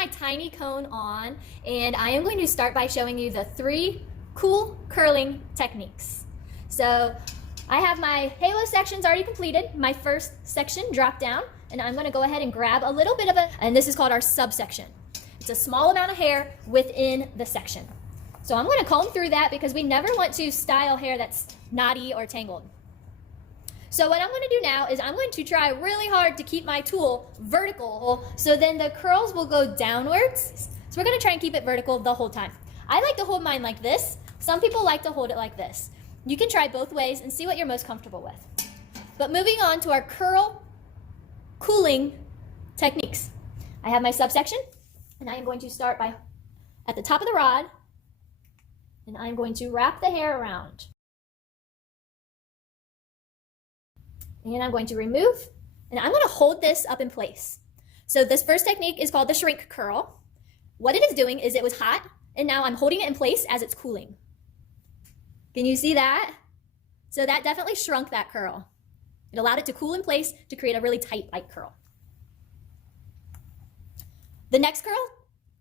my tiny cone on, and I am going to start by showing you the 3 cool curling techniques. So I have my halo sections already completed, my first section drop down, and I'm going to go ahead and grab a little bit of and this is called our subsection. It's a small amount of hair within the section. So I'm going to comb through that because we never want to style hair that's knotty or tangled. So what I'm going to do now is I'm going to try really hard to keep my tool vertical, so then the curls will go downwards. So we're going to try and keep it vertical the whole time. I like to hold mine like this. Some people like to hold it like this. You can try both ways and see what you're most comfortable with. But moving on to our curl cooling techniques. I have my subsection, and I am going to start by at the top of the rod, and I'm going to wrap the hair around. And I'm going to remove, and I'm going to hold this up in place. So this first technique is called the shrink curl. What it is doing is it was hot, and now I'm holding it in place as it's cooling. Can you see that? So that definitely shrunk that curl. It allowed it to cool in place to create a really tight, light curl. The next curl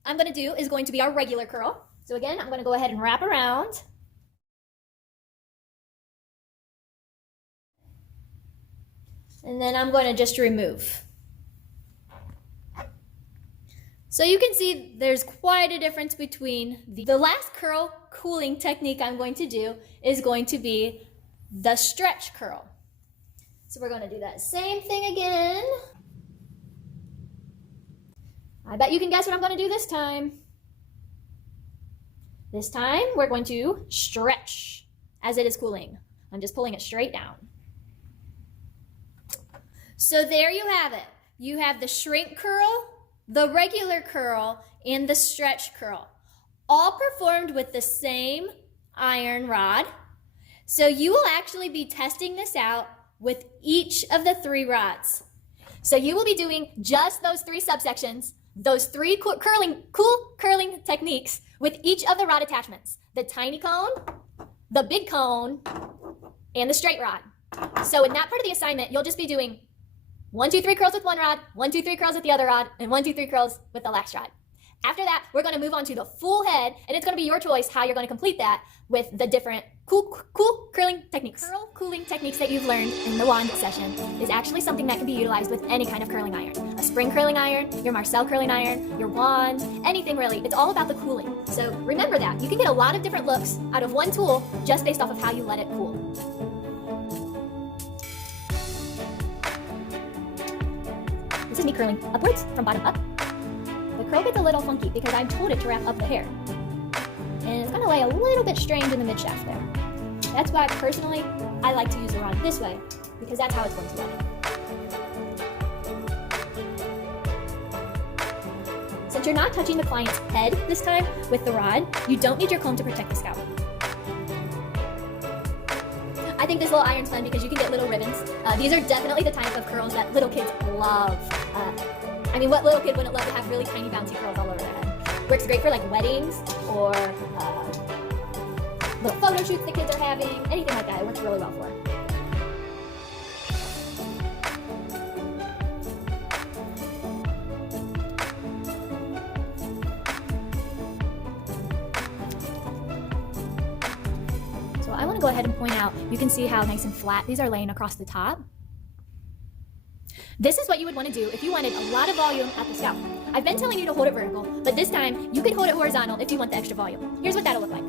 I'm going to do is going to be our regular curl. So again, I'm going to go ahead and wrap around. And then I'm going to just remove. So you can see there's quite a difference between the last curl cooling technique I'm going to do is going to be the stretch curl. So we're going to do that same thing again. I bet you can guess what I'm going to do this time. This time we're going to stretch as it is cooling. I'm just pulling it straight down. So there you have it. You have the shrink curl, the regular curl, and the stretch curl, all performed with the same iron rod. So you will actually be testing this out with each of the 3 rods. So you will be doing just those 3 subsections, those 3 cool curling techniques with each of the rod attachments, the tiny cone, the big cone, and the straight rod. So in that part of the assignment, you'll just be doing 1, 2, 3 curls with one rod, 1, 2, 3 curls with the other rod, and 1, 2, 3 curls with the last rod. After that, we're going to move on to the full head, and it's going to be your choice how you're going to complete that with the different cool curling techniques. Curl cooling techniques that you've learned in the wand session is actually something that can be utilized with any kind of curling iron. A spring curling iron, your Marcel curling iron, your wand, anything really. It's all about the cooling. So remember that. You can get a lot of different looks out of one tool just based off of how you let it cool. This is me curling upwards from bottom up. The curl gets a little funky because I've told it to wrap up the hair. And it's going to lay a little bit strained in the mid shaft there. That's why personally, I like to use the rod this way because that's how it's going to look. Since you're not touching the client's head this time with the rod, you don't need your comb to protect the scalp. I think this little iron's fun because you can get little ribbons. These are definitely the type of curls that little kids love. I mean, what little kid wouldn't love to have really tiny bouncy curls all over their head? Works great for like weddings or little photo shoots the kids are having, anything like that. It works really well for. So I want to go ahead and point out, you can see how nice and flat these are laying across the top. This is what you would want to do if you wanted a lot of volume at the scalp. I've been telling you to hold it vertical, but this time you can hold it horizontal if you want the extra volume. Here's what that'll look like.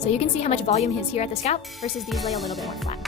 So you can see how much volume is here at the scalp versus these lay a little bit more flat.